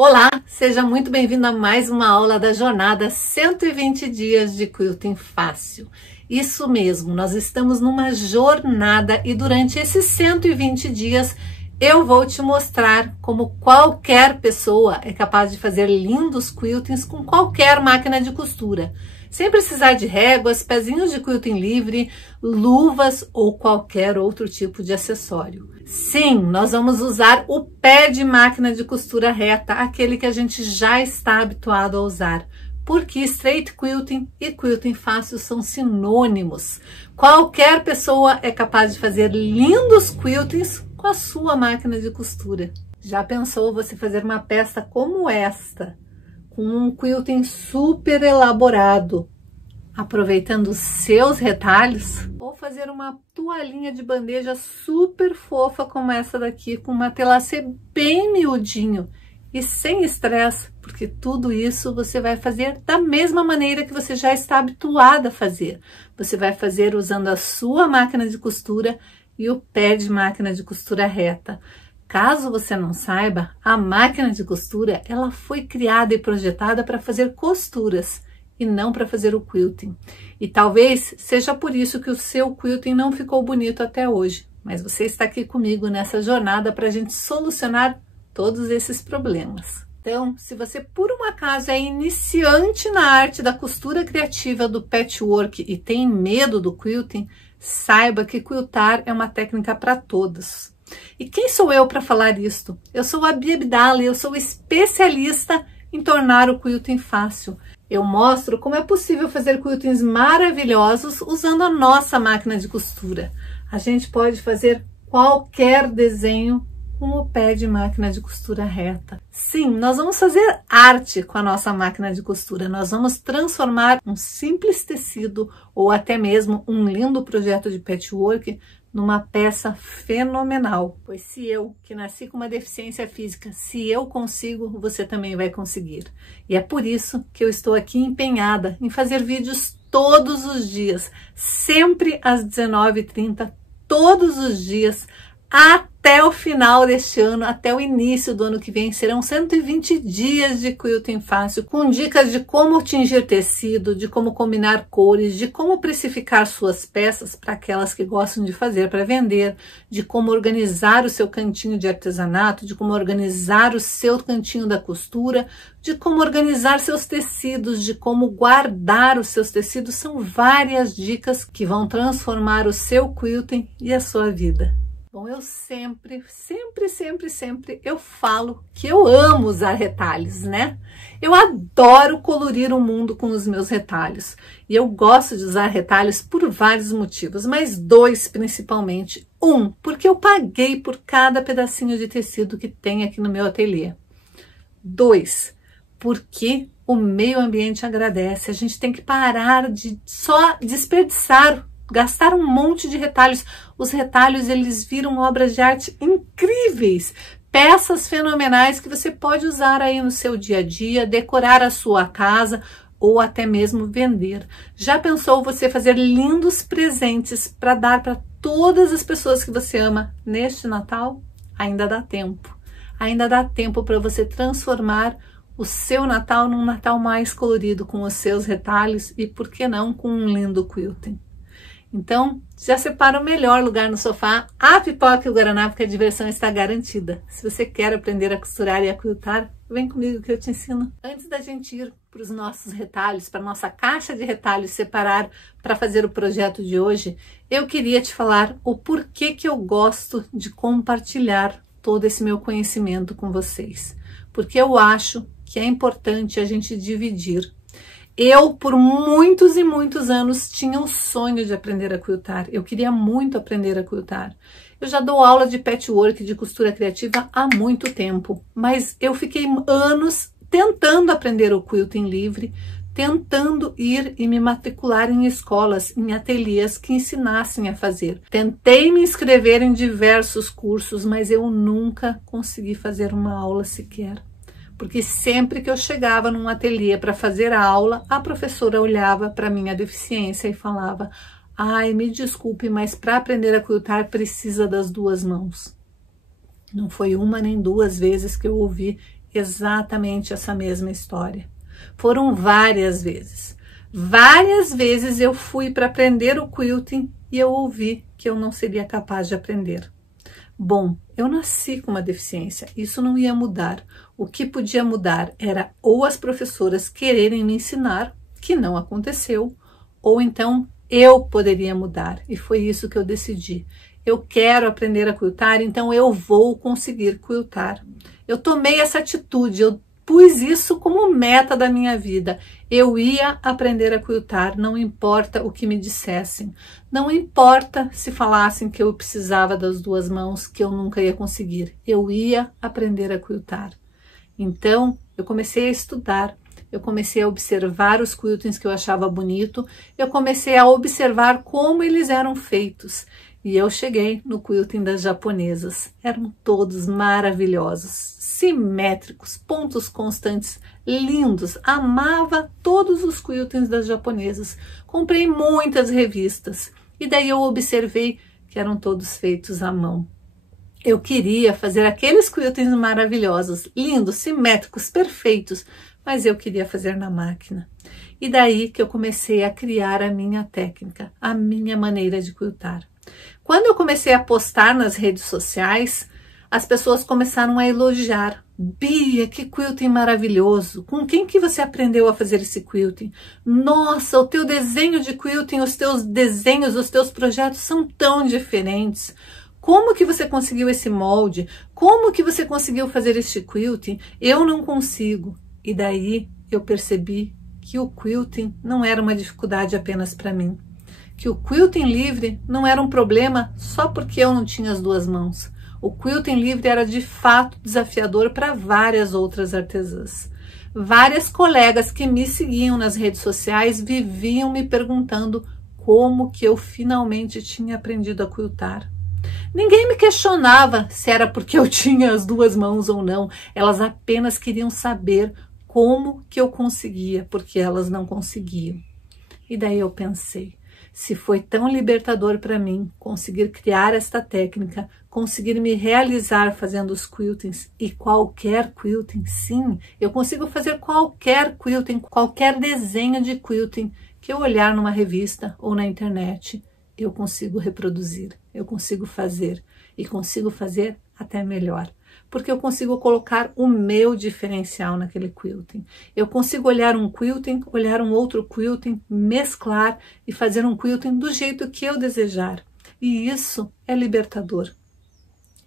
Olá, seja muito bem-vindo a mais uma aula da jornada 120 dias de quilting fácil. Isso mesmo, nós estamos numa jornada e durante esses 120 dias eu vou te mostrar como qualquer pessoa é capaz de fazer lindos quiltings com qualquer máquina de costura, sem precisar de réguas, pezinhos de quilting livre, luvas ou qualquer outro tipo de acessório. Sim, nós vamos usar o pé de máquina de costura reta, aquele que a gente já está habituado a usar, porque straight quilting e quilting fácil são sinônimos. Qualquer pessoa é capaz de fazer lindos quiltings com a sua máquina de costura. Já pensou você fazer uma peça como esta, com um quilting super elaborado, aproveitando os seus retalhos? Ou fazer uma toalhinha de bandeja super fofa como essa daqui, com uma telacê bem miudinho e sem estresse, porque tudo isso você vai fazer da mesma maneira que você já está habituada a fazer. Você vai fazer usando a sua máquina de costura e o pé de máquina de costura reta. Caso você não saiba, a máquina de costura ela foi criada e projetada para fazer costuras e não para fazer o quilting. E talvez seja por isso que o seu quilting não ficou bonito até hoje. Mas você está aqui comigo nessa jornada para a gente solucionar todos esses problemas. Então, se você por um acaso é iniciante na arte da costura criativa do patchwork e tem medo do quilting, saiba que quiltar é uma técnica para todos. E quem sou eu para falar isto? Eu sou a Bia Abdala e eu sou especialista em tornar o quilting fácil. Eu mostro como é possível fazer quiltings maravilhosos usando a nossa máquina de costura. A gente pode fazer qualquer desenho com o pé de máquina de costura reta. Sim, nós vamos fazer arte com a nossa máquina de costura. Nós vamos transformar um simples tecido ou até mesmo um lindo projeto de patchwork numa peça fenomenal. Pois se eu, que nasci com uma deficiência física, se eu consigo, você também vai conseguir. E é por isso que eu estou aqui empenhada em fazer vídeos todos os dias, sempre às 19h30, todos os dias, até o final deste ano, até o início do ano que vem. Serão 120 dias de quilting fácil, com dicas de como tingir tecido, de como combinar cores, de como precificar suas peças para aquelas que gostam de fazer para vender, de como organizar o seu cantinho de artesanato, de como organizar o seu cantinho da costura, de como organizar seus tecidos, de como guardar os seus tecidos. São várias dicas que vão transformar o seu quilting e a sua vida. Bom, eu sempre eu falo que eu amo usar retalhos, né? Eu adoro colorir o mundo com os meus retalhos. E eu gosto de usar retalhos por vários motivos, mas dois principalmente. Um, porque eu paguei por cada pedacinho de tecido que tem aqui no meu ateliê. Dois, porque o meio ambiente agradece. A gente tem que parar de só desperdiçar, gastar um monte de retalhos. Os retalhos, eles viram obras de arte incríveis, peças fenomenais que você pode usar aí no seu dia a dia, decorar a sua casa ou até mesmo vender. Já pensou você fazer lindos presentes para dar para todas as pessoas que você ama neste Natal? Ainda dá tempo. Ainda dá tempo para você transformar o seu Natal num Natal mais colorido com os seus retalhos e, por que não, com um lindo quilting. Então, já separa o melhor lugar no sofá, a pipoca e o guaraná, porque a diversão está garantida. Se você quer aprender a costurar e a quiltar, vem comigo que eu te ensino. Antes da gente ir para os nossos retalhos, para a nossa caixa de retalhos separar para fazer o projeto de hoje, eu queria te falar o porquê que eu gosto de compartilhar todo esse meu conhecimento com vocês. Porque eu acho que é importante a gente dividir. Eu, por muitos e muitos anos, tinha um sonho de aprender a quiltar. Eu queria muito aprender a quiltar. Eu já dou aula de patchwork, de costura criativa há muito tempo, mas eu fiquei anos tentando aprender o quilting livre, tentando ir e me matricular em escolas, em ateliês que ensinassem a fazer. Tentei me inscrever em diversos cursos, mas eu nunca consegui fazer uma aula sequer. Porque sempre que eu chegava num ateliê para fazer a aula, a professora olhava para minha deficiência e falava: ai, me desculpe, mas para aprender a quiltar precisa das duas mãos. Não foi uma nem duas vezes que eu ouvi exatamente essa mesma história. Foram várias vezes. Várias vezes eu fui para aprender o quilting e eu ouvi que eu não seria capaz de aprender. Bom, eu nasci com uma deficiência, isso não ia mudar. O que podia mudar era ou as professoras quererem me ensinar, que não aconteceu, ou então eu poderia mudar. E foi isso que eu decidi. Eu quero aprender a quiltar, então eu vou conseguir quiltar. Eu tomei essa atitude, eu pus isso como meta da minha vida. Eu ia aprender a quiltar, não importa o que me dissessem. Não importa se falassem que eu precisava das duas mãos, que eu nunca ia conseguir. Eu ia aprender a quiltar. Então, eu comecei a estudar. Eu comecei a observar os quiltings que eu achava bonito. Eu comecei a observar como eles eram feitos. E eu cheguei no quilting das japonesas. Eram todos maravilhosos, simétricos, pontos constantes, lindos. Amava todos os quiltings das japonesas. Comprei muitas revistas. E daí eu observei que eram todos feitos à mão. Eu queria fazer aqueles quiltings maravilhosos, lindos, simétricos, perfeitos, mas eu queria fazer na máquina. E daí que eu comecei a criar a minha técnica, a minha maneira de quiltar. Quando eu comecei a postar nas redes sociais, as pessoas começaram a elogiar. Bia, que quilting maravilhoso! Com quem que você aprendeu a fazer esse quilting? Nossa, o teu desenho de quilting, os teus desenhos, os teus projetos são tão diferentes. Como que você conseguiu esse molde? Como que você conseguiu fazer este quilting? Eu não consigo. E daí eu percebi que o quilting não era uma dificuldade apenas para mim. Que o quilting livre não era um problema só porque eu não tinha as duas mãos. O quilting livre era de fato desafiador para várias outras artesãs. Várias colegas que me seguiam nas redes sociais viviam me perguntando como que eu finalmente tinha aprendido a quiltar. Ninguém me questionava se era porque eu tinha as duas mãos ou não. Elas apenas queriam saber como que eu conseguia, porque elas não conseguiam. E daí eu pensei, se foi tão libertador para mim conseguir criar esta técnica, conseguir me realizar fazendo os quiltings e qualquer quilting, sim, eu consigo fazer qualquer quilting, qualquer desenho de quilting que eu olhar numa revista ou na internet, eu consigo reproduzir, eu consigo fazer e consigo fazer até melhor. Porque eu consigo colocar o meu diferencial naquele quilting. Eu consigo olhar um quilting, olhar um outro quilting, mesclar e fazer um quilting do jeito que eu desejar. E isso é libertador.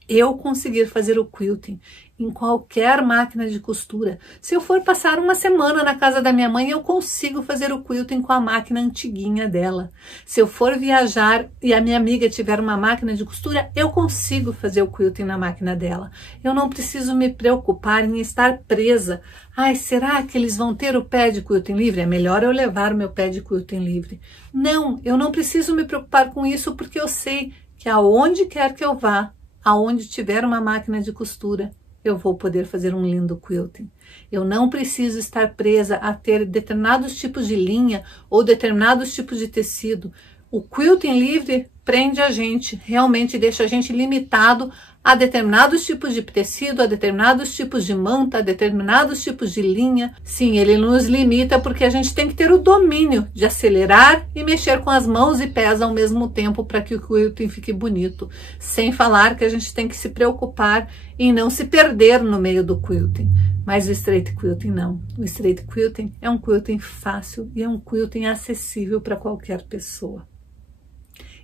Eu conseguir fazer o quilting em qualquer máquina de costura. Se eu for passar uma semana na casa da minha mãe, eu consigo fazer o quilting com a máquina antiguinha dela. Se eu for viajar e a minha amiga tiver uma máquina de costura, eu consigo fazer o quilting na máquina dela. Eu não preciso me preocupar em estar presa. Ai, será que eles vão ter o pé de quilting livre? É melhor eu levar o meu pé de quilting livre. Não, eu não preciso me preocupar com isso porque eu sei que aonde quer que eu vá, aonde tiver uma máquina de costura, eu vou poder fazer um lindo quilting. Eu não preciso estar presa a ter determinados tipos de linha ou determinados tipos de tecido. O quilting livre prende a gente, realmente deixa a gente limitado a determinados tipos de tecido, a determinados tipos de manta, a determinados tipos de linha. Sim, ele nos limita porque a gente tem que ter o domínio de acelerar e mexer com as mãos e pés ao mesmo tempo para que o quilting fique bonito. Sem falar que a gente tem que se preocupar em não se perder no meio do quilting. Mas o straight quilting não. O straight quilting é um quilting fácil e é um quilting acessível para qualquer pessoa.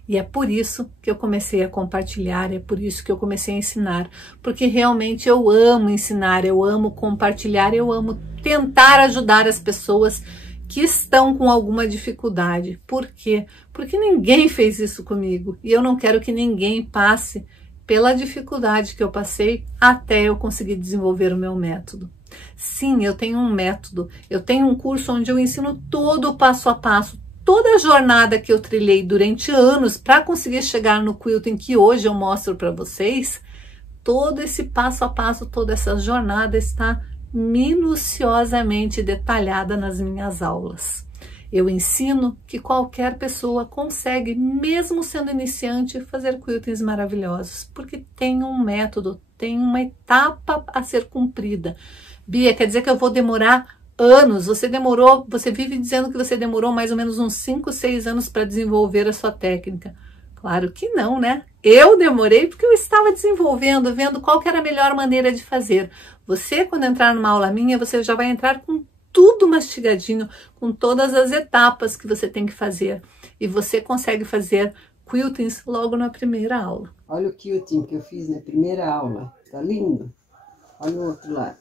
E é por isso que eu comecei a compartilhar, é por isso que eu comecei a ensinar, porque realmente eu amo ensinar, eu amo compartilhar, eu amo tentar ajudar as pessoas que estão com alguma dificuldade. Por quê? Porque ninguém fez isso comigo e eu não quero que ninguém passe pela dificuldade que eu passei até eu conseguir desenvolver o meu método. Sim, eu tenho um método, eu tenho um curso onde eu ensino todo o passo a passo, toda a jornada que eu trilhei durante anos para conseguir chegar no quilting que hoje eu mostro para vocês, todo esse passo a passo, toda essa jornada está minuciosamente detalhada nas minhas aulas. Eu ensino que qualquer pessoa consegue, mesmo sendo iniciante, fazer quiltings maravilhosos, porque tem um método, tem uma etapa a ser cumprida. Bia, quer dizer que eu vou demorar anos? Você vive dizendo que você demorou mais ou menos uns 5, 6 anos para desenvolver a sua técnica. Claro que não, né? Eu demorei porque eu estava desenvolvendo, vendo qual que era a melhor maneira de fazer. Você, quando entrar numa aula minha, você já vai entrar com tudo mastigadinho, com todas as etapas que você tem que fazer. E você consegue fazer quiltings logo na primeira aula. Olha o quilting que eu fiz na primeira aula. Tá lindo? Olha o outro lado.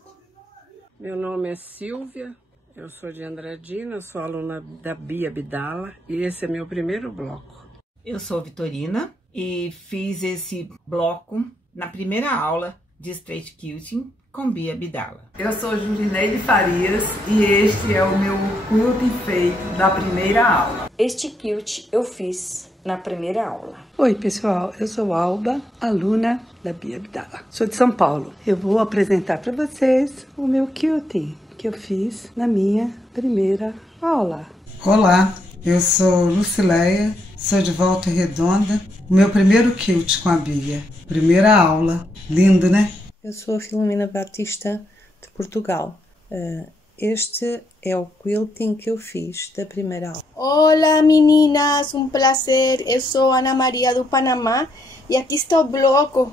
Meu nome é Silvia, eu sou de Andradina, sou aluna da Bia Abdala e esse é meu primeiro bloco. Eu sou Vitorina e fiz esse bloco na primeira aula de Straight Quilting com Bia Abdala. Eu sou Jurineide Farias e este é o meu quilting feito da primeira aula. Este quilt eu fiz na primeira aula. Oi pessoal, eu sou Alba, aluna da Bia Abdala. Sou de São Paulo. Eu vou apresentar para vocês o meu quilting que eu fiz na minha primeira aula. Olá, eu sou Lucileia, sou de Volta Redonda. O meu primeiro quilt com a Bia. Primeira aula. Lindo, né? Eu sou a Filomena Batista, de Portugal. Este é o quilting que eu fiz da primeira aula. Olá meninas, um prazer. Eu sou Ana Maria do Panamá e aqui está o bloco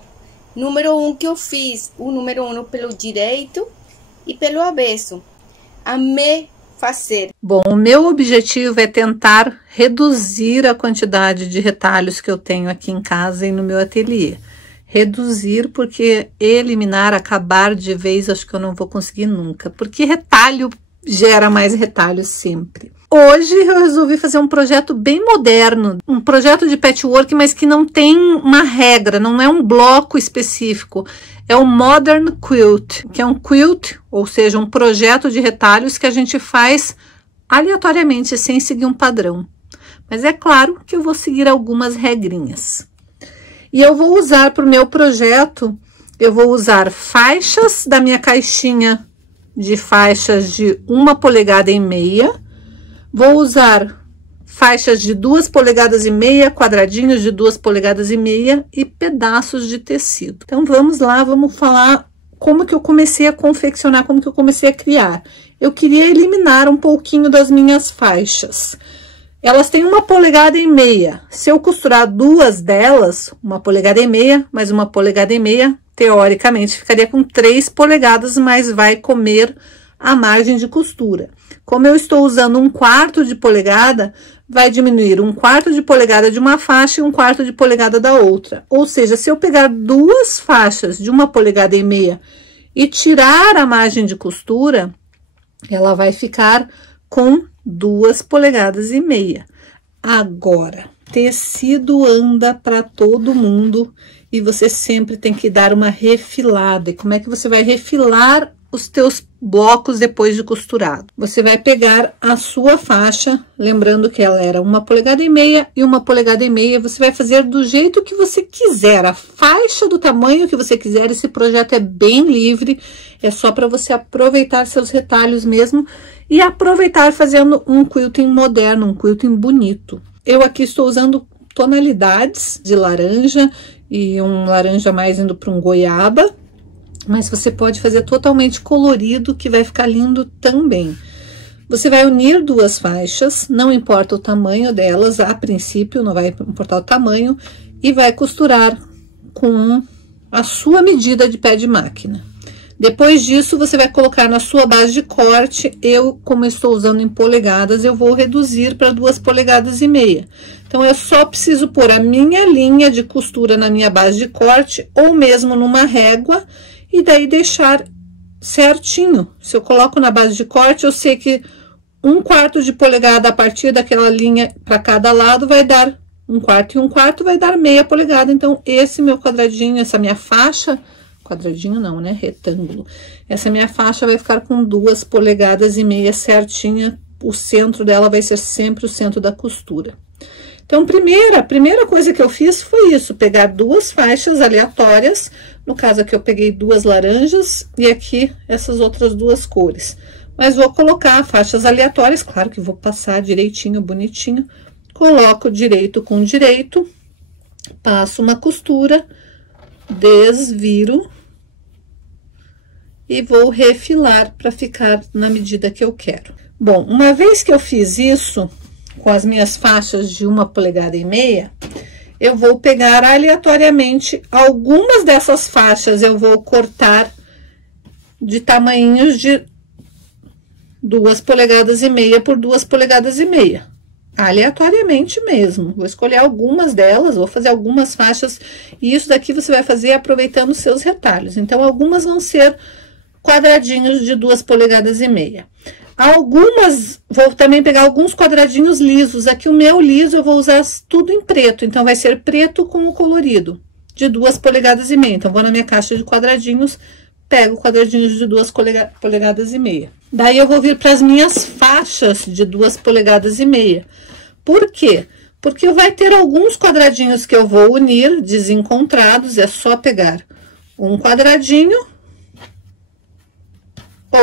número 1 que eu fiz. O número 1 pelo direito e pelo avesso. Amei fazer. Bom, o meu objetivo é tentar reduzir a quantidade de retalhos que eu tenho aqui em casa e no meu ateliê. Reduzir, porque eliminar, acabar de vez, acho que eu não vou conseguir nunca. Porque retalho gera mais retalho sempre. Hoje eu resolvi fazer um projeto bem moderno. Um projeto de patchwork, mas que não tem uma regra, não é um bloco específico. É o Modern Quilt, que é um quilt, ou seja, um projeto de retalhos que a gente faz aleatoriamente, sem seguir um padrão. Mas é claro que eu vou seguir algumas regrinhas. E eu vou usar para o meu projeto, eu vou usar faixas da minha caixinha de faixas de 1,5 polegadas, vou usar faixas de 2,5 polegadas, quadradinhos de 2,5 polegadas e pedaços de tecido. Então, vamos lá, vamos falar como que eu comecei a confeccionar, como que eu comecei a criar. Eu queria eliminar um pouquinho das minhas faixas. Elas têm 1,5 polegada. Se eu costurar duas delas, 1,5 polegada mais 1,5 polegada, teoricamente ficaria com 3 polegadas, mas vai comer a margem de costura. Como eu estou usando 1/4 de polegada, vai diminuir 1/4 de polegada de uma faixa e 1/4 de polegada da outra. Ou seja, se eu pegar duas faixas de 1,5 polegada e tirar a margem de costura, ela vai ficar com 2,5 polegadas. Agora, tecido anda para todo mundo e você sempre tem que dar uma refilada. E como é que você vai refilar os teus blocos depois de costurado? Você vai pegar a sua faixa, lembrando que ela era 1,5 polegada e 1,5 polegada, você vai fazer do jeito que você quiser, a faixa do tamanho que você quiser. Esse projeto é bem livre, é só para você aproveitar seus retalhos mesmo e aproveitar fazendo um quilting moderno, um quilting bonito. Eu aqui estou usando tonalidades de laranja e um laranja mais indo para um goiaba, mas você pode fazer totalmente colorido, que vai ficar lindo também. Você vai unir duas faixas, não importa o tamanho delas, a princípio, não vai importar o tamanho, e vai costurar com a sua medida de pé de máquina. Depois disso, você vai colocar na sua base de corte. Eu, como estou usando em polegadas, eu vou reduzir para 2,5 polegadas. Então, eu só preciso pôr a minha linha de costura na minha base de corte, ou mesmo numa régua, e daí deixar certinho. Se eu coloco na base de corte, eu sei que 1/4 de polegada a partir daquela linha para cada lado vai dar 1/4 e 1/4 vai dar meia polegada. Então, esse meu quadradinho, essa minha faixa, quadradinho não, né? Retângulo. Essa minha faixa vai ficar com 2,5 polegadas certinha. O centro dela vai ser sempre o centro da costura. Então, a primeira coisa que eu fiz foi isso, pegar duas faixas aleatórias, no caso aqui eu peguei duas laranjas e aqui essas outras duas cores. Mas vou colocar faixas aleatórias, claro que vou passar direitinho, bonitinho. Coloco direito com direito, passo uma costura, desviro e vou refilar para ficar na medida que eu quero. Bom, uma vez que eu fiz isso, com as minhas faixas de 1,5 polegadas, eu vou pegar aleatoriamente algumas dessas faixas, eu vou cortar de tamanhos de 2,5 polegadas por 2,5 polegadas. Aleatoriamente mesmo. Vou escolher algumas delas, vou fazer algumas faixas, e isso daqui você vai fazer aproveitando os seus retalhos. Então, algumas vão ser quadradinhos de 2,5 polegadas. Algumas, vou também pegar alguns quadradinhos lisos. Aqui o meu liso eu vou usar tudo em preto, então vai ser preto com o colorido, de 2,5 polegadas. Então, vou na minha caixa de quadradinhos, pego quadradinhos de 2,5 polegadas. Daí, eu vou vir para as minhas faixas de 2,5 polegadas. Por quê? Porque vai ter alguns quadradinhos que eu vou unir, desencontrados, é só pegar um quadradinho,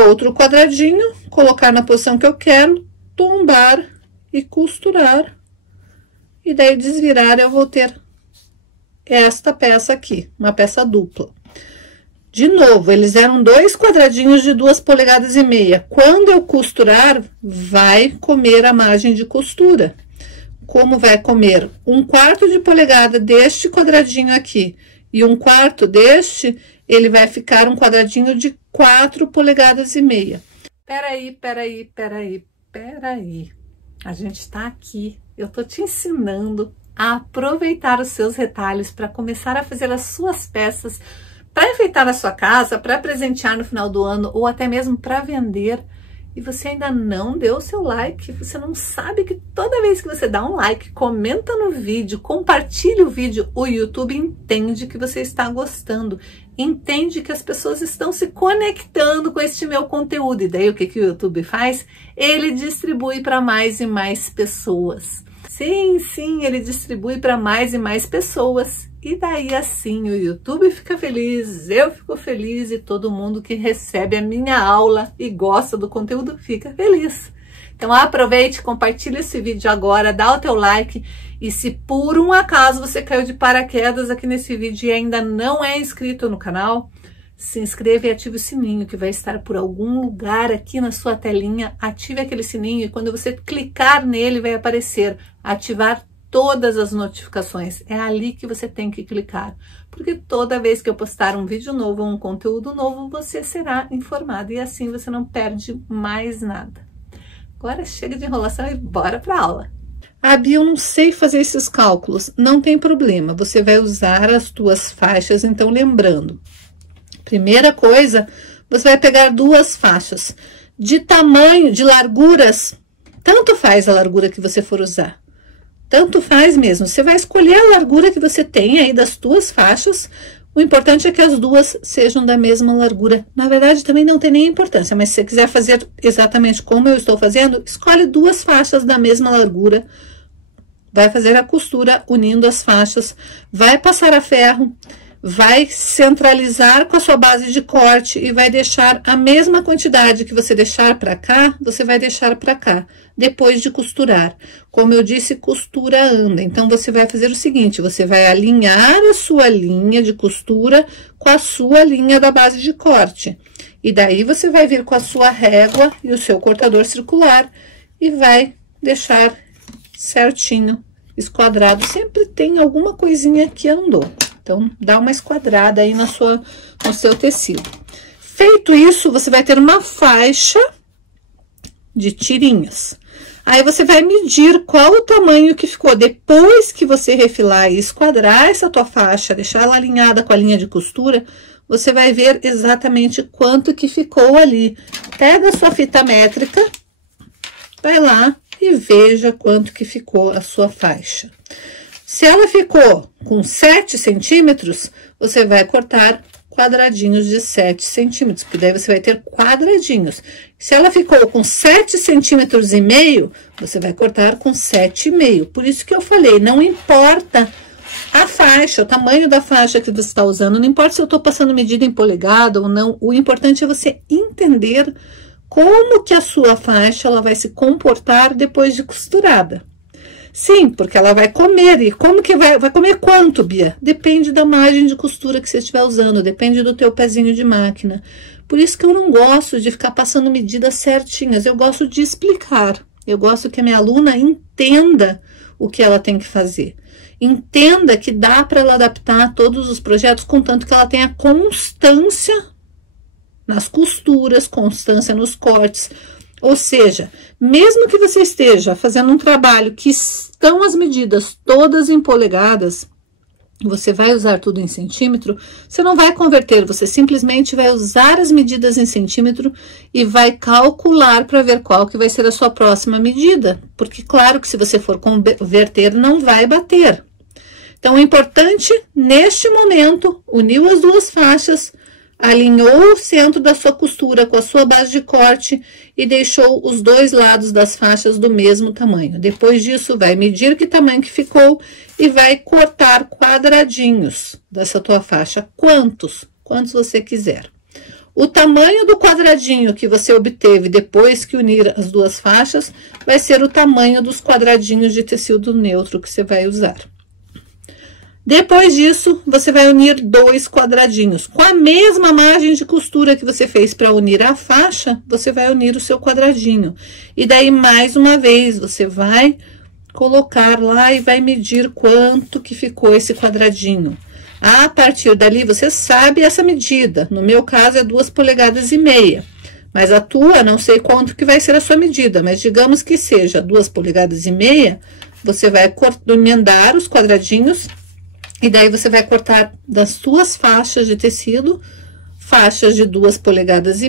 outro quadradinho, colocar na posição que eu quero, tombar e costurar. E daí, desvirar, eu vou ter esta peça aqui, uma peça dupla. De novo, eles eram 2 quadradinhos de 2,5 polegadas. Quando eu costurar, vai comer a margem de costura. Como vai comer 1/4 de polegada deste quadradinho aqui e 1/4 deste, ele vai ficar um quadradinho de 4,5 polegadas. Peraí. A gente tá aqui. Eu tô te ensinando a aproveitar os seus retalhos para começar a fazer as suas peças para enfeitar a sua casa, para presentear no final do ano ou até mesmo para vender. E você ainda não deu o seu like, você não sabe que toda vez que você dá um like, comenta no vídeo, compartilha o vídeo, o YouTube entende que você está gostando, entende que as pessoas estão se conectando com este meu conteúdo. E daí o que o YouTube faz? Ele distribui para mais e mais pessoas. Sim, ele distribui para mais e mais pessoas. E daí assim o YouTube fica feliz, eu fico feliz e todo mundo que recebe a minha aula e gosta do conteúdo fica feliz. Então aproveite, compartilhe esse vídeo agora, dá o teu like, e se por um acaso você caiu de paraquedas aqui nesse vídeo e ainda não é inscrito no canal, se inscreva e ative o sininho que vai estar por algum lugar aqui na sua telinha. Ative aquele sininho e quando você clicar nele vai aparecer ativar todas as notificações. É ali que você tem que clicar, porque toda vez que eu postar um vídeo novo ou um conteúdo novo, você será informado e assim você não perde mais nada. Agora chega de enrolação e bora para a aula. Bia, eu não sei fazer esses cálculos. Não tem problema, você vai usar as tuas faixas. Então, lembrando, primeira coisa, você vai pegar 2 faixas de tamanho, de larguras, tanto faz a largura que você for usar. Tanto faz mesmo, você vai escolher a largura que você tem aí das tuas faixas. O importante é que as duas sejam da mesma largura. Na verdade, também não tem nem importância, mas se você quiser fazer exatamente como eu estou fazendo, escolhe 2 faixas da mesma largura. Vai fazer a costura unindo as faixas, vai passar a ferro, vai centralizar com a sua base de corte e vai deixar a mesma quantidade que você deixar para cá, você vai deixar para cá, depois de costurar. Como eu disse, costura anda. Então, você vai fazer o seguinte, você vai alinhar a sua linha de costura com a sua linha da base de corte. E daí, você vai vir com a sua régua e o seu cortador circular e vai deixar certinho, esquadrado. Sempre tem alguma coisinha que andou. Então, dá uma esquadrada aí no seu tecido. Feito isso, você vai ter uma faixa de tirinhas. Aí, você vai medir qual o tamanho que ficou. Depois que você refilar e esquadrar essa tua faixa, deixar ela alinhada com a linha de costura, você vai ver exatamente quanto que ficou ali. Pega a sua fita métrica, vai lá e veja quanto que ficou a sua faixa. Se ela ficou com 7 centímetros, você vai cortar quadradinhos de 7 centímetros, porque daí você vai ter quadradinhos. Se ela ficou com 7 centímetros e meio, você vai cortar com 7,5. Por isso que eu falei, não importa a faixa, o tamanho da faixa que você está usando, não importa se eu estou passando medida em polegada ou não, o importante é você entender como que a sua faixa ela vai se comportar depois de costurada. Sim, porque ela vai comer. E como que vai comer quanto, Bia? Depende da margem de costura que você estiver usando, depende do teu pezinho de máquina. Por isso que eu não gosto de ficar passando medidas certinhas, eu gosto de explicar. Eu gosto que a minha aluna entenda o que ela tem que fazer. Entenda que dá para ela adaptar todos os projetos, contanto que ela tenha constância nas costuras, constância nos cortes. Ou seja, mesmo que você esteja fazendo um trabalho que estão as medidas todas em polegadas, você vai usar tudo em centímetro, você não vai converter, você simplesmente vai usar as medidas em centímetro e vai calcular para ver qual que vai ser a sua próxima medida. Porque claro que se você for converter, não vai bater. Então, é importante, neste momento, uniu as duas faixas, alinhou o centro da sua costura com a sua base de corte e deixou os dois lados das faixas do mesmo tamanho. Depois disso, vai medir que tamanho que ficou e vai cortar quadradinhos dessa tua faixa. Quantos você quiser. O tamanho do quadradinho que você obteve depois que unir as duas faixas vai ser o tamanho dos quadradinhos de tecido neutro que você vai usar. Depois disso, você vai unir 2 quadradinhos. Com a mesma margem de costura que você fez para unir a faixa, você vai unir o seu quadradinho. E daí, mais uma vez, você vai colocar lá e vai medir quanto que ficou esse quadradinho. A partir dali, você sabe essa medida. No meu caso, é 2,5 polegadas. Mas a tua, não sei quanto que vai ser a sua medida, mas digamos que seja 2,5 polegadas. Você vai emendar os quadradinhos. E daí, você vai cortar das suas faixas de tecido, faixas de 2,5 polegadas,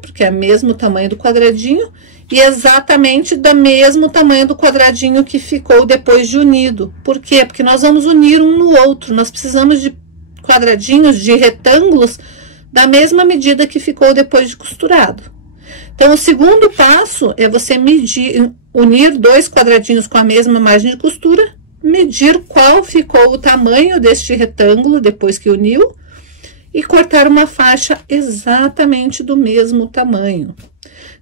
porque é o mesmo tamanho do quadradinho, e exatamente do mesmo tamanho do quadradinho que ficou depois de unido. Por quê? Porque nós vamos unir um no outro, nós precisamos de quadradinhos, de retângulos, da mesma medida que ficou depois de costurado. Então, o segundo passo é você unir 2 quadradinhos com a mesma margem de costura, medir qual ficou o tamanho deste retângulo depois que uniu e cortar uma faixa exatamente do mesmo tamanho.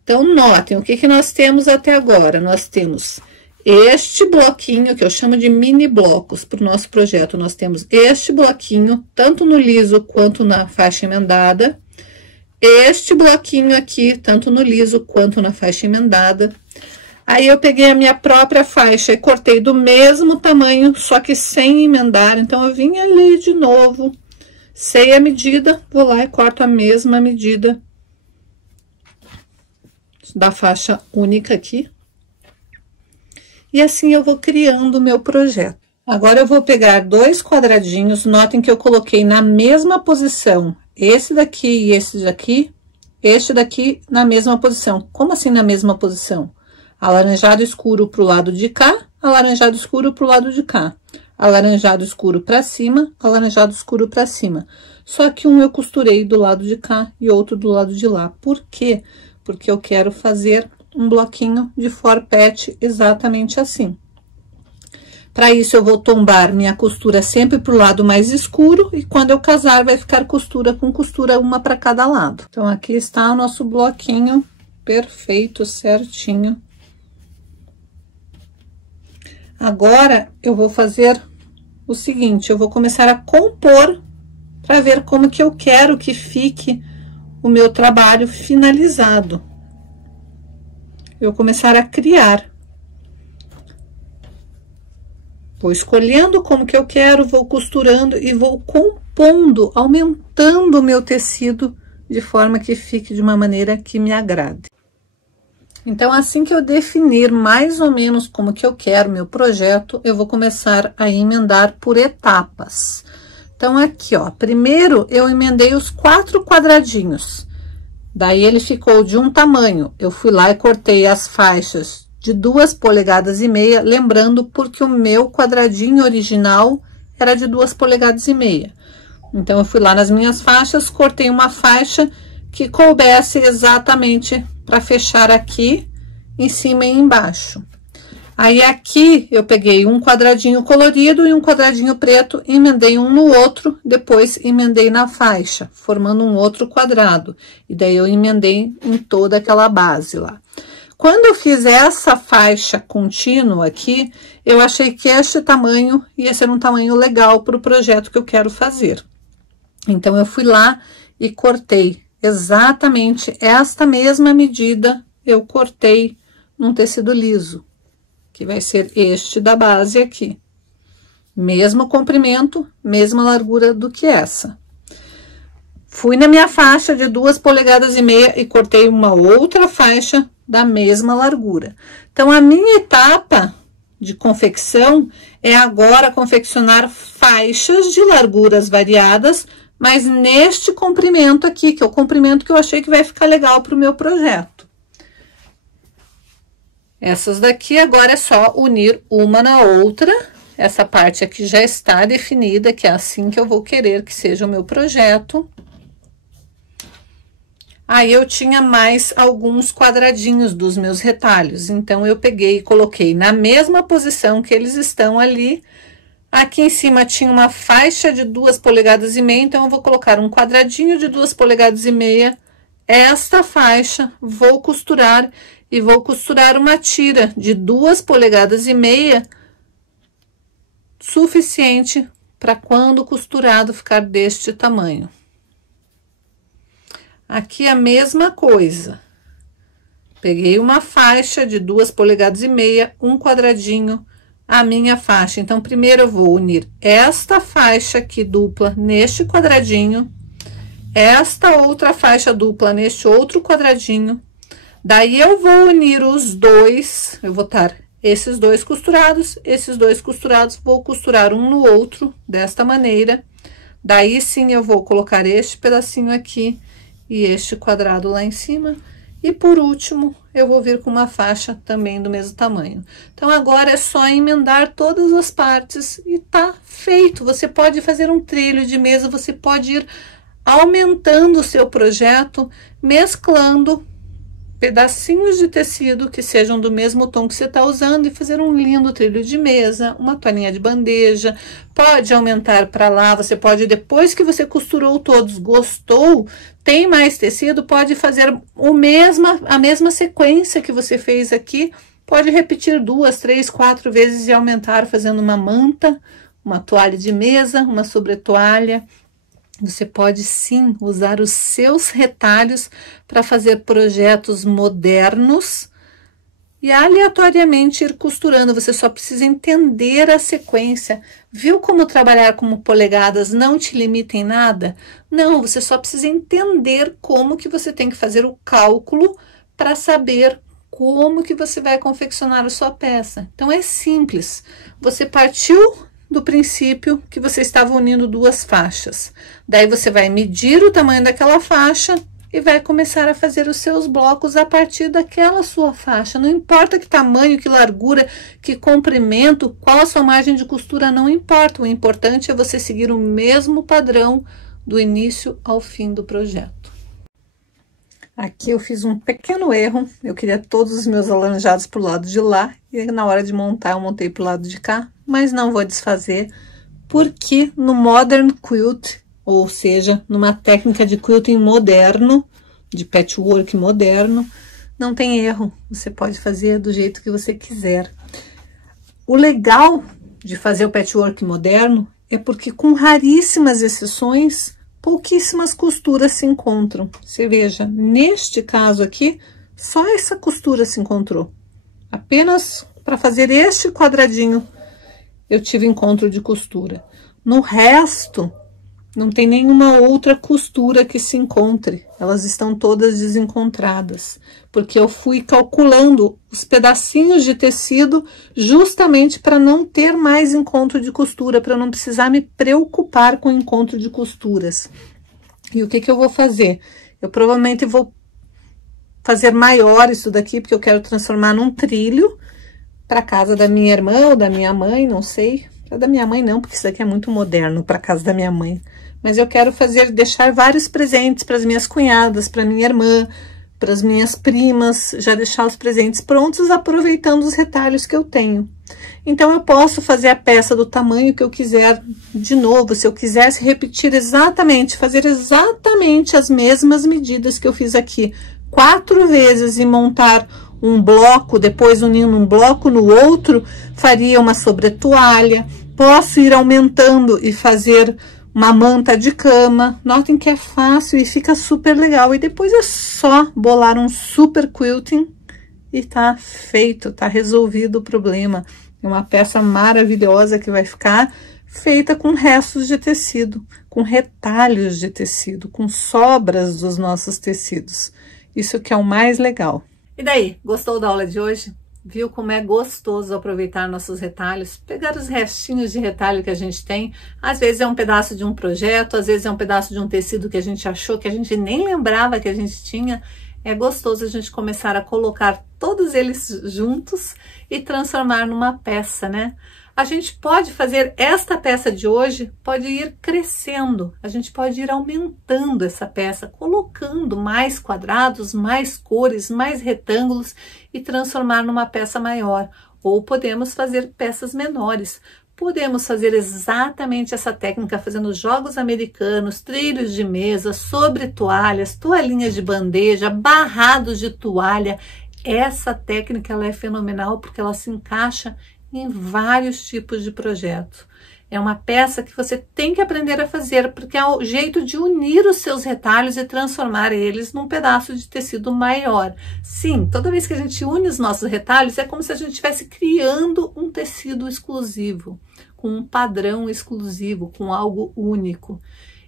Então, notem o que nós temos até agora. Nós temos este bloquinho, que eu chamo de mini blocos para o nosso projeto. Nós temos este bloquinho, tanto no liso quanto na faixa emendada. Este bloquinho aqui, tanto no liso quanto na faixa emendada. Aí, eu peguei a minha própria faixa e cortei do mesmo tamanho, só que sem emendar. Então, eu vim ali de novo, sei a medida, vou lá e corto a mesma medida da faixa única aqui. E assim, eu vou criando o meu projeto. Agora, eu vou pegar 2 quadradinhos, notem que eu coloquei na mesma posição, esse daqui e esse daqui, este daqui na mesma posição. Como assim na mesma posição? Alaranjado escuro para o lado de cá, alaranjado escuro para o lado de cá. Alaranjado escuro para cima, alaranjado escuro para cima. Só que um eu costurei do lado de cá e outro do lado de lá. Por quê? Porque eu quero fazer um bloquinho de forpete exatamente assim. Para isso, eu vou tombar minha costura sempre para o lado mais escuro e quando eu casar, vai ficar costura com costura, uma para cada lado. Então, aqui está o nosso bloquinho perfeito, certinho. Agora, eu vou fazer o seguinte, eu vou começar a compor para ver como que eu quero que fique o meu trabalho finalizado. Eu vou começar a criar. Vou escolhendo como que eu quero, vou costurando e vou compondo, aumentando o meu tecido de forma que fique de uma maneira que me agrade. Então, assim que eu definir mais ou menos como que eu quero meu projeto, eu vou começar a emendar por etapas. Então, aqui, ó, primeiro eu emendei os 4 quadradinhos. Daí, ele ficou de um tamanho. Eu fui lá e cortei as faixas de 2,5 polegadas, lembrando porque o meu quadradinho original era de 2,5 polegadas. Então, eu fui lá nas minhas faixas, cortei uma faixa que coubesse exatamente para fechar aqui, em cima e embaixo. Aí, aqui, eu peguei um quadradinho colorido e um quadradinho preto, emendei um no outro, depois emendei na faixa, formando um outro quadrado. E daí, eu emendei em toda aquela base lá. Quando eu fiz essa faixa contínua aqui, eu achei que este tamanho ia ser um tamanho legal para o projeto que eu quero fazer. Então, eu fui lá e cortei exatamente esta mesma medida, eu cortei num tecido liso, que vai ser este da base aqui. Mesmo comprimento, mesma largura do que essa. Fui na minha faixa de 2,5 polegadas e cortei uma outra faixa da mesma largura. Então, a minha etapa de confecção é agora confeccionar faixas de larguras variadas, mas neste comprimento aqui, que é o comprimento que eu achei que vai ficar legal para o meu projeto. Essas daqui agora é só unir uma na outra. Essa parte aqui já está definida, que é assim que eu vou querer que seja o meu projeto. Aí, eu tinha mais alguns quadradinhos dos meus retalhos. Então, eu peguei e coloquei na mesma posição que eles estão ali. Aqui em cima tinha uma faixa de 2,5 polegadas, então eu vou colocar um quadradinho de 2,5 polegadas. Esta faixa, vou costurar e vou costurar uma tira de 2,5 polegadas, suficiente para quando costurado ficar deste tamanho. Aqui a mesma coisa. Peguei uma faixa de 2,5 polegadas, um quadradinho, a minha faixa. Então, primeiro eu vou unir esta faixa aqui dupla neste quadradinho, esta outra faixa dupla neste outro quadradinho. Daí, eu vou unir os dois, eu vou estar esses dois costurados, vou costurar um no outro, desta maneira. Daí, sim, eu vou colocar este pedacinho aqui e este quadrado lá em cima. E por último, eu vou vir com uma faixa também do mesmo tamanho. Então, agora é só emendar todas as partes e tá feito. Você pode fazer um trilho de mesa, você pode ir aumentando o seu projeto, mesclando pedacinhos de tecido que sejam do mesmo tom que você está usando e fazer um lindo trilho de mesa, uma toalhinha de bandeja. Pode aumentar para lá, você pode, depois que você costurou todos, gostou, tem mais tecido, pode fazer a mesma sequência que você fez aqui, pode repetir 2, 3, 4 vezes e aumentar fazendo uma manta, uma toalha de mesa, uma sobretoalha. Você pode sim usar os seus retalhos para fazer projetos modernos e aleatoriamente ir costurando. Você só precisa entender a sequência. Viu como trabalhar com polegadas não te limita em nada? Não, você só precisa entender como que você tem que fazer o cálculo para saber como que você vai confeccionar a sua peça. Então, é simples. Você partiu do princípio que você estava unindo duas faixas. Daí, você vai medir o tamanho daquela faixa e vai começar a fazer os seus blocos a partir daquela sua faixa. Não importa que tamanho, que largura, que comprimento, qual a sua margem de costura, não importa. O importante é você seguir o mesmo padrão do início ao fim do projeto. Aqui eu fiz um pequeno erro, eu queria todos os meus alaranjados pro lado de lá, e na hora de montar eu montei pro lado de cá, mas não vou desfazer, porque no Modern Quilt, ou seja, numa técnica de quilting moderno, de patchwork moderno, não tem erro, você pode fazer do jeito que você quiser. O legal de fazer o patchwork moderno é porque, com raríssimas exceções, pouquíssimas costuras se encontram. Você veja, neste caso aqui, só essa costura se encontrou. Apenas para fazer este quadradinho, eu tive encontro de costura. No resto, não tem nenhuma outra costura que se encontre. Elas estão todas desencontradas, porque eu fui calculando os pedacinhos de tecido justamente para não ter mais encontro de costura, para não precisar me preocupar com o encontro de costuras. E o que que eu vou fazer? Eu provavelmente vou fazer maior isso daqui, porque eu quero transformar num trilho para casa da minha irmã ou da minha mãe, não sei. Para da minha mãe não, porque isso daqui é muito moderno para casa da minha mãe. mas eu quero deixar vários presentes para as minhas cunhadas, para minha irmã, para as minhas primas, já deixar os presentes prontos, aproveitando os retalhos que eu tenho. Então, eu posso fazer a peça do tamanho que eu quiser de novo. Se eu quisesse repetir exatamente, fazer exatamente as mesmas medidas que eu fiz aqui 4 vezes e montar um bloco, depois unindo um bloco no outro, faria uma sobretoalha. Posso ir aumentando e fazer uma manta de cama. Notem que é fácil e fica super legal. E depois é só bolar um super quilting e tá feito, tá resolvido o problema. É uma peça maravilhosa que vai ficar feita com restos de tecido, com retalhos de tecido, com sobras dos nossos tecidos. Isso que é o mais legal. E daí, gostou da aula de hoje? Viu como é gostoso aproveitar nossos retalhos? Pegar os restinhos de retalho que a gente tem, às vezes é um pedaço de um projeto, às vezes é um pedaço de um tecido que a gente achou, que a gente nem lembrava que a gente tinha. É gostoso a gente começar a colocar todos eles juntos e transformar numa peça, né? A gente pode fazer esta peça de hoje, pode ir crescendo, a gente pode ir aumentando essa peça, colocando mais quadrados, mais cores, mais retângulos e transformar numa peça maior. Ou podemos fazer peças menores. Podemos fazer exatamente essa técnica fazendo jogos americanos, trilhos de mesa, sobre toalhas, toalhinhas de bandeja, barrados de toalha. Essa técnica ela é fenomenal porque ela se encaixa em vários tipos de projeto. É uma peça que você tem que aprender a fazer, porque é o jeito de unir os seus retalhos e transformar eles num pedaço de tecido maior. Sim, toda vez que a gente une os nossos retalhos, é como se a gente estivesse criando um tecido exclusivo, com um padrão exclusivo, com algo único.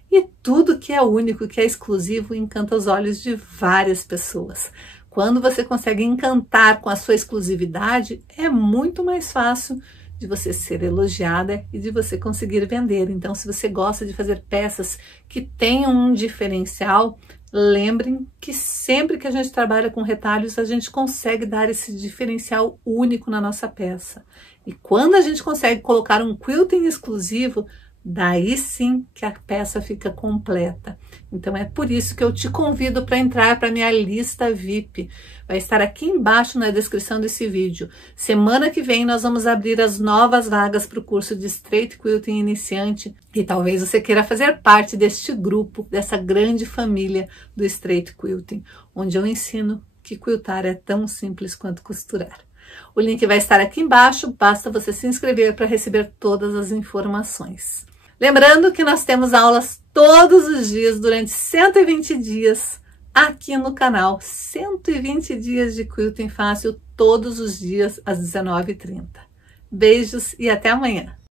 E tudo que é único, que é exclusivo, encanta os olhos de várias pessoas. Quando você consegue encantar com a sua exclusividade, é muito mais fácil de você ser elogiada e de você conseguir vender. Então, se você gosta de fazer peças que tenham um diferencial, lembrem que sempre que a gente trabalha com retalhos, a gente consegue dar esse diferencial único na nossa peça. E quando a gente consegue colocar um quilting exclusivo, daí sim que a peça fica completa. Então é por isso que eu te convido para entrar para minha lista VIP. Vai estar aqui embaixo na descrição desse vídeo. Semana que vem nós vamos abrir as novas vagas para o curso de Straight Quilting Iniciante. E talvez você queira fazer parte deste grupo, dessa grande família do Straight Quilting, onde eu ensino que quiltar é tão simples quanto costurar. O link vai estar aqui embaixo, basta você se inscrever para receber todas as informações. Lembrando que nós temos aulas todos os dias, durante 120 dias, aqui no canal. 120 dias de Quilting Fácil, todos os dias, às 19h30. Beijos e até amanhã!